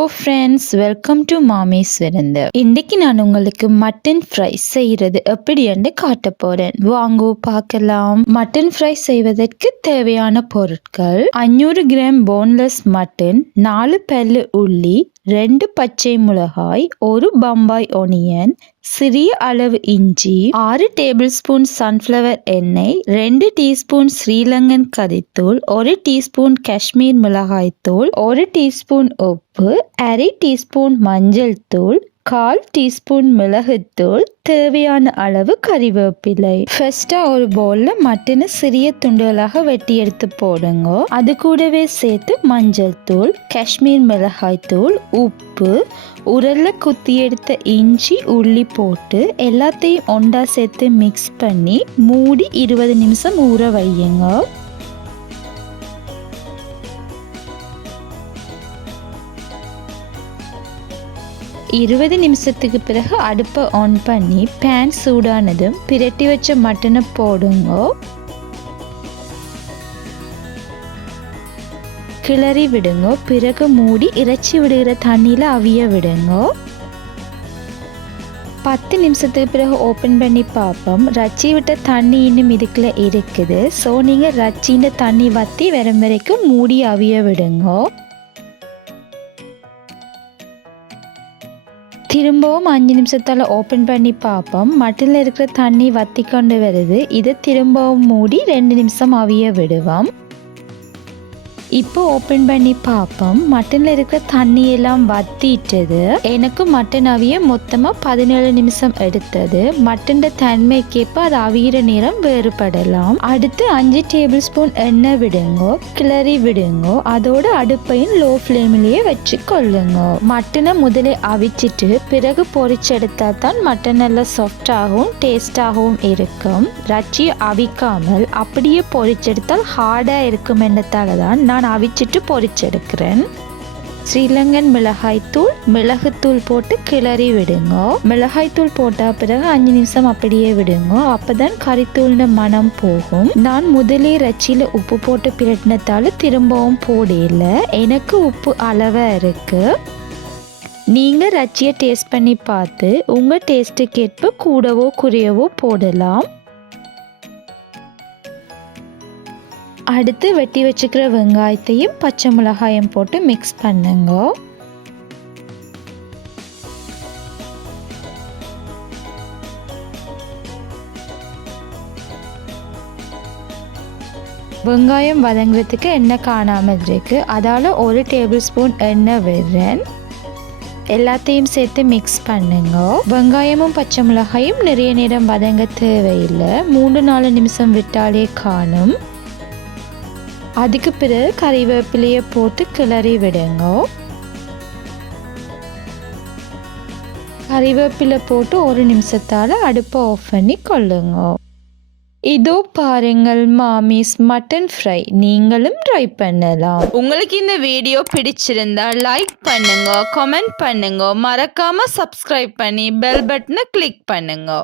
Hello friends, welcome to மாமிஸ் விருந்து. இன்னைக்கு நான் உங்களுக்கு மட்டன் ஃப்ரை செய்யறது எப்படி என்று காட்ட போறேன். வாங்க பார்க்கலாம். மட்டன் ஃப்ரை செய்வதற்கு தேவையான பொருட்கள்: 500 கிராம் போன்லெஸ் மட்டன், 4 பல்லு உள்ளி, 2 பச்சை மிளகாய், 1 பம்பாய் ஒனியன், சிறிய அளவு இஞ்சி, 6 டேபிள் ஸ்பூன் சன்ஃப்ளவர் எண்ணெய், 2 டீஸ்பூன் ஸ்ரீலங்கன் கறித்தூள், 1 டீஸ்பூன் காஷ்மீர் மிளகாய் தூள், 1 டீஸ்பூன் உப்பு, அரை டீஸ்பூன் மஞ்சள் தூள், 1/4 டீஸ்பூன் மிளகுத்தூள், தேவையான அளவு கறிவேப்பிலை. ஃபர்ஸ்டா ஒரு பவுல்ல மட்டனை சிறிய துண்டுகளாக வெட்டி எடுத்து போடுங்க. அது கூடவே சேர்த்து மஞ்சள் தூள், காஷ்மீர் மிளகாய் தூள், உப்பு, உரல்ல குத்தி எடுத்த இஞ்சி, உள்ளி போட்டு எல்லாத்தையும் ஒன்றா சேர்த்து மிக்ஸ் பண்ணி மூடி 20 நிமிஷம் ஊற வையுங்க. 20 நிமிஷத்துக்கு பிறகு அடுப்பை ஆன் பண்ணி பேன் சூடானதும் பிரட்டி வச்ச மட்டனை போடுங்க. கிளறி விடுங்க. பிறகு மூடி இறைச்சி விடுகிற தண்ணியில் அவிய விடுங்க. 10 நிமிஷத்துக்கு பிறகு ஓப்பன் பண்ணி பார்ப்போம். ரச்சி விட்ட தண்ணி இன்னும் இதுக்குள்ள இருக்குது. ஸோ நீங்கள் ரச்சின்ற தண்ணி வற்றி வரும் வரைக்கும் மூடி அவிய விடுங்க. திரும்பவும் 5 நிமிஷத்தால் ஓப்பன் பண்ணி பார்ப்போம். மட்டனில் இருக்கிற தண்ணி வற்றி கொண்டு வருது. இதை திரும்பவும் மூடி 2 நிமிஷம் அவிய விடுவோம். இப்போ ஓப்பன் பண்ணி பார்ப்போம். மட்டனில் இருக்கிற தண்ணி எல்லாம் வத்திட்டது. எனக்கு மட்டன் அவிய மொத்தமாக 17 நிமிஷம் எடுத்தது. மட்டன் தன்மைக்கேற்ப அது அவியிற நேரம் வேறுபடலாம். அடுத்து 5 டேபிள் ஸ்பூன் எண்ணெய் விடுங்க. கிளறி விடுங்க. அதோட அடுப்பையும் லோ ஃப்ளேமிலேயே வச்சு கொள்ளுங்க. மட்டனை முதலே அவிச்சிட்டு பிறகு பொரிச்செடுத்தா தான் மட்டன் நல்லா சாஃப்டாகவும் டேஸ்டாகவும் இருக்கும். ரச்சியை அவிக்காமல் அப்படியே பொரிச்செடுத்தால் ஹார்டாக இருக்கும் என்னத்தால தான் நான் அவிச்சிட்டு பொரிச்செடுக்கிறேன். ஸ்ரீலங்கன் மிளகாய்த்தூள், மிளகுத்தூள் போட்டு கிளறி விடுங்க. மிளகாய்த்தூள் போட்ட பிறகு 5 நிமிஷம் அப்படியே விடுங்க. அப்பதான் கறித்தூள்னு மனம் போகும். நான் முதலே ரச்சியில உப்பு போட்டு பிரட்டினத்தால திரும்பவும் போடல. எனக்கு உப்பு அளவா இருக்கு. நீங்க ரச்சியை டேஸ்ட் பண்ணி பார்த்து உங்க டேஸ்ட்டுக்கேற்ப கூடவோ குறையவோ போடலாம். அடுத்து வெட்டி வச்சுக்கிற வெங்காயத்தையும் பச்சை மிளகாயும் போட்டு மிக்ஸ் பண்ணுங்க. வெங்காயம் வதங்குறதுக்கு எண்ணெய் காணாமல் இருக்கு. அதால 1 டேபிள் ஸ்பூன் எண்ணெய் விடுறேன். எல்லாத்தையும் சேர்த்து மிக்ஸ் பண்ணுங்க. வெங்காயமும் பச்சை மிளகாயும் நிறைய நேரம் வதங்க தேவையில்லை. 3-4 நிமிஷம் விட்டாலே காணும். அதுக்கு பிறகு கறிவேப்பிலையை போட்டு கிளறி விடுங்க. கறிவேப்பிலை போட்டு 1 நிமிஷத்தால் அடுப்பை ஆஃப் பண்ணி கொள்ளுங்க. இதோ பாருங்கள் மாமிஸ் மட்டன் ஃப்ரை. நீங்களும் ட்ரை பண்ணலாம். உங்களுக்கு இந்த வீடியோ பிடிச்சிருந்தா லைக் பண்ணுங்க, கமெண்ட் பண்ணுங்க, மறக்காம சப்ஸ்கிரைப் பண்ணி பெல் பட்டனை கிளிக் பண்ணுங்க.